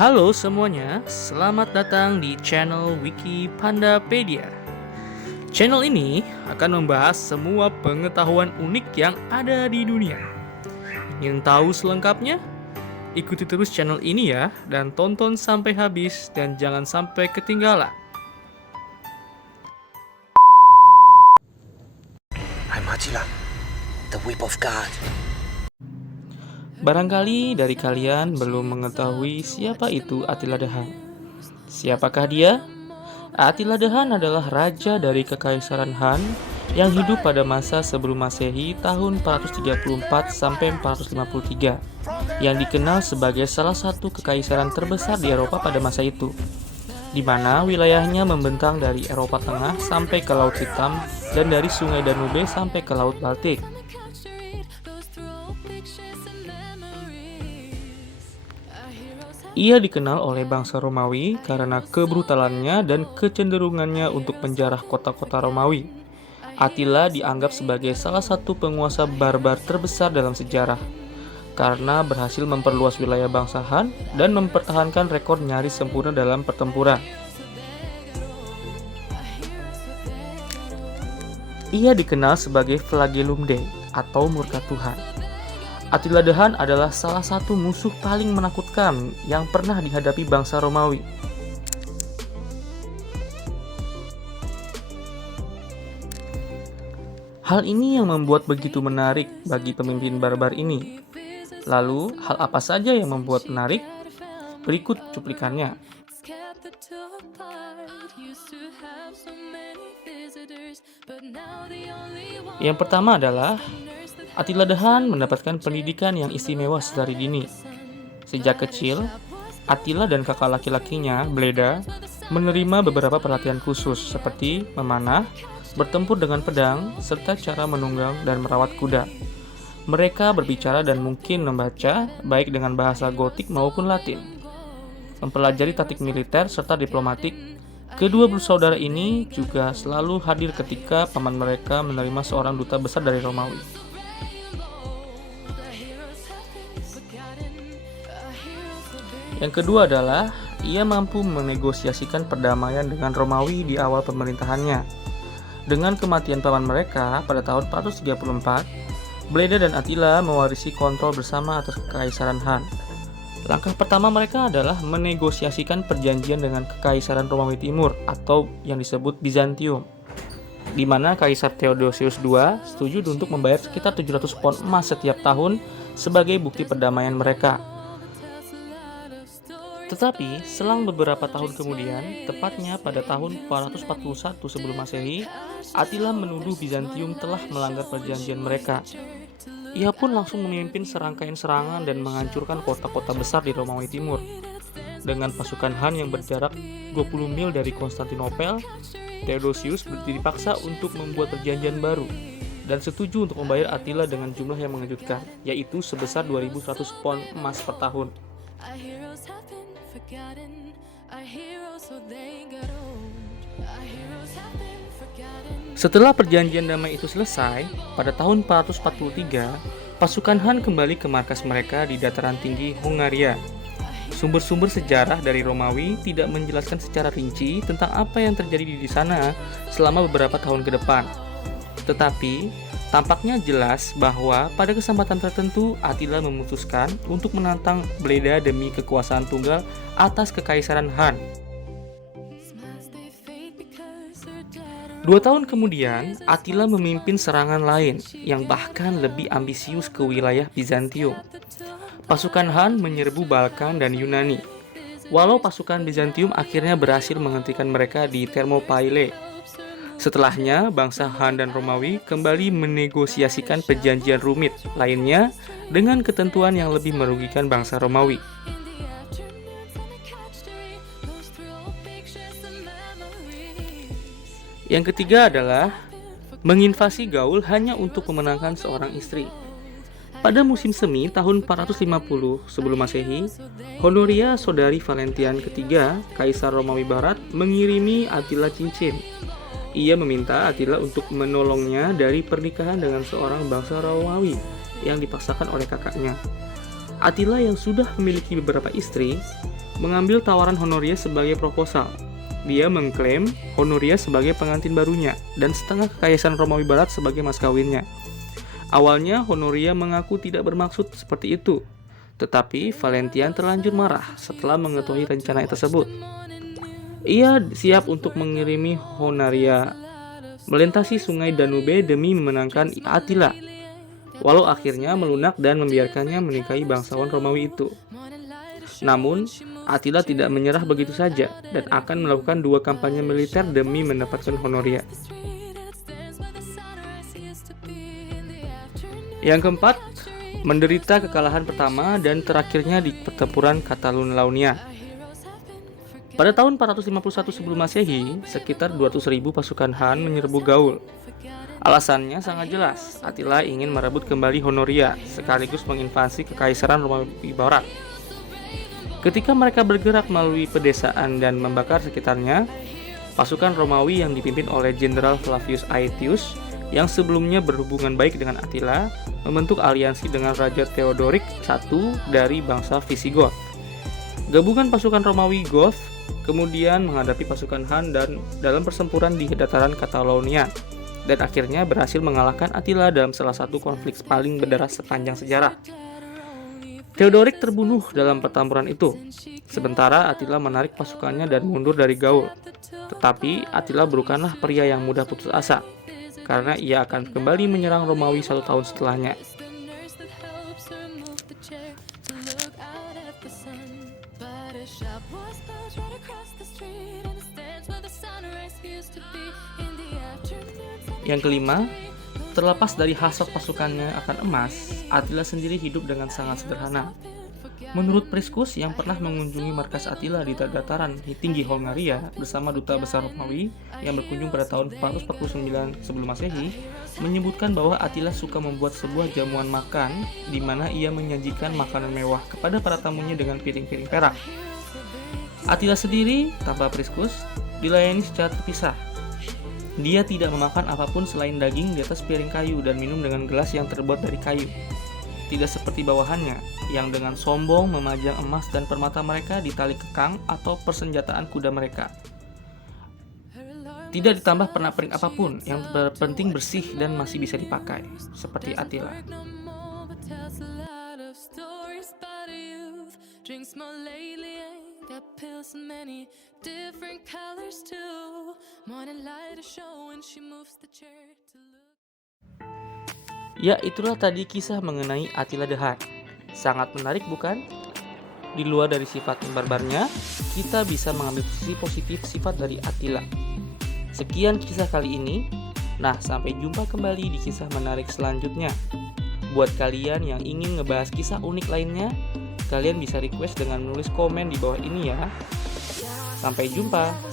Halo semuanya, selamat datang di channel Wiki Pandapedia. Channel ini akan membahas semua pengetahuan unik yang ada di dunia. Ingin tahu selengkapnya? Ikuti terus channel ini ya, dan tonton sampai habis dan jangan sampai ketinggalan. I'm Attila, the whip of God. Barangkali dari kalian belum mengetahui siapa itu Attila the Hun. Siapakah dia? Attila the Hun adalah raja dari Kekaisaran Han yang hidup pada masa sebelum Masehi tahun 434 sampai 453, yang dikenal sebagai salah satu kekaisaran terbesar di Eropa pada masa itu, di mana wilayahnya membentang dari Eropa Tengah sampai ke Laut Hitam dan dari Sungai Danube sampai ke Laut Baltik. Ia dikenal oleh bangsa Romawi karena kebrutalannya dan kecenderungannya untuk menjarah kota-kota Romawi. Attila dianggap sebagai salah satu penguasa barbar terbesar dalam sejarah, karena berhasil memperluas wilayah bangsa Han dan mempertahankan rekor nyaris sempurna dalam pertempuran. Ia dikenal sebagai Flagellum Dei atau murka Tuhan. Attila the Hun adalah salah satu musuh paling menakutkan yang pernah dihadapi bangsa Romawi. Hal ini yang membuat begitu menarik bagi pemimpin barbar ini. Lalu, hal apa saja yang membuat menarik? Berikut cuplikannya. Yang pertama adalah Attila the Hun mendapatkan pendidikan yang istimewa sedari dini. Sejak kecil, Attila dan kakak laki-lakinya, Bleda, menerima beberapa pelatihan khusus seperti memanah, bertempur dengan pedang, serta cara menunggang dan merawat kuda. Mereka berbicara dan mungkin membaca, baik dengan bahasa Gotik maupun Latin. Mempelajari taktik militer serta diplomatik, kedua bersaudara ini juga selalu hadir ketika paman mereka menerima seorang duta besar dari Romawi. Yang kedua adalah, ia mampu menegosiasikan perdamaian dengan Romawi di awal pemerintahannya. Dengan kematian paman mereka pada tahun 434, Bleda dan Attila mewarisi kontrol bersama atas Kekaisaran Han. Langkah pertama mereka adalah menegosiasikan perjanjian dengan Kekaisaran Romawi Timur atau yang disebut Bizantium, di mana Kaisar Theodosius II setuju untuk membayar sekitar 700 pon emas setiap tahun sebagai bukti perdamaian mereka. Tetapi, selang beberapa tahun kemudian, tepatnya pada tahun 441 sebelum Masehi, Attila menuduh Bizantium telah melanggar perjanjian mereka. Ia pun langsung memimpin serangkaian serangan dan menghancurkan kota-kota besar di Romawi Timur. Dengan pasukan Han yang berjarak 20 mil dari Konstantinopel, Theodosius dipaksa untuk membuat perjanjian baru dan setuju untuk membayar Attila dengan jumlah yang mengejutkan, yaitu sebesar 2.100 pon emas per tahun. Setelah perjanjian damai itu selesai, pada tahun 443, pasukan Han kembali ke markas mereka di dataran tinggi Hungaria. Sumber-sumber sejarah dari Romawi tidak menjelaskan secara rinci tentang apa yang terjadi di sana selama beberapa tahun ke depan. Tetapi, tampaknya jelas bahwa pada kesempatan tertentu Attila memutuskan untuk menantang Bleda demi kekuasaan tunggal atas Kekaisaran Han. 2 tahun kemudian, Attila memimpin serangan lain yang bahkan lebih ambisius ke wilayah Bizantium. Pasukan Han menyerbu Balkan dan Yunani. Walau pasukan Bizantium akhirnya berhasil menghentikan mereka di Thermopylae. Setelahnya, bangsa Han dan Romawi kembali menegosiasikan perjanjian rumit lainnya dengan ketentuan yang lebih merugikan bangsa Romawi. Yang ketiga adalah menginvasi Gaul hanya untuk memenangkan seorang istri. Pada musim semi tahun 450 sebelum Masehi, Honoria, saudari Valentian ketiga, Kaisar Romawi Barat, mengirimi Attila cincin. Ia meminta Attila untuk menolongnya dari pernikahan dengan seorang bangsa Romawi yang dipaksakan oleh kakaknya. Attila yang sudah memiliki beberapa istri mengambil tawaran Honoria sebagai proposal. Dia mengklaim Honoria sebagai pengantin barunya dan setengah kekaisaran Romawi Barat sebagai mas kawinnya. Awalnya Honoria mengaku tidak bermaksud seperti itu, tetapi Valentian terlanjur marah setelah mengetahui rencana tersebut. Ia siap untuk mengirimi Honoria melintasi sungai Danube demi memenangkan Attila, walau akhirnya melunak dan membiarkannya menikahi bangsawan Romawi itu. Namun, Attila tidak menyerah begitu saja dan akan melakukan 2 kampanye militer demi mendapatkan Honoria. Yang keempat, menderita kekalahan pertama dan terakhirnya di pertempuran Catalonia. Pada tahun 451 sebelum Masehi, sekitar 200.000 pasukan Han menyerbu Gaul. Alasannya sangat jelas, Attila ingin merebut kembali Honoria sekaligus menginvasi kekaisaran Romawi Barat. Ketika mereka bergerak melalui pedesaan dan membakar sekitarnya, pasukan Romawi yang dipimpin oleh Jenderal Flavius Aetius yang sebelumnya berhubungan baik dengan Attila membentuk aliansi dengan Raja Theodoric I dari bangsa Visigoth. Gabungan pasukan Romawi Goth kemudian menghadapi pasukan Han dan dalam pertempuran di dataran Catalonia dan akhirnya berhasil mengalahkan Attila dalam salah satu konflik paling berdarah sepanjang sejarah. Theodoric terbunuh dalam pertempuran itu, sementara Attila menarik pasukannya dan mundur dari Gaul. Tetapi Attila bukanlah pria yang mudah putus asa, karena ia akan kembali menyerang Romawi 1 tahun setelahnya. Yang kelima, terlepas dari hasrat pasukannya akan emas, Attila sendiri hidup dengan sangat sederhana. Menurut Priscus yang pernah mengunjungi markas Attila di dataran tinggi Hongaria bersama duta besar Romawi yang berkunjung pada tahun 449 sebelum Masehi, menyebutkan bahwa Attila suka membuat sebuah jamuan makan di mana ia menyajikan makanan mewah kepada para tamunya dengan piring-piring perak. Attila sendiri, tanpa Priscus, dilayani secara terpisah. Dia tidak memakan apapun selain daging di atas piring kayu dan minum dengan gelas yang terbuat dari kayu. Tidak seperti bawahannya, yang dengan sombong memajang emas dan permata mereka di tali kekang atau persenjataan kuda mereka. Tidak ditambah pernak-pernik apapun, yang penting bersih dan masih bisa dipakai, seperti Attila. Ya, itulah tadi kisah mengenai Attila the Hun. Sangat menarik bukan? Di luar dari sifat barbarnya, kita bisa mengambil sisi positif sifat dari Attila. Sekian kisah kali ini. Nah, sampai jumpa kembali di kisah menarik selanjutnya. Buat kalian yang ingin ngebahas kisah unik lainnya, kalian bisa request dengan menulis komen di bawah ini ya. Sampai jumpa.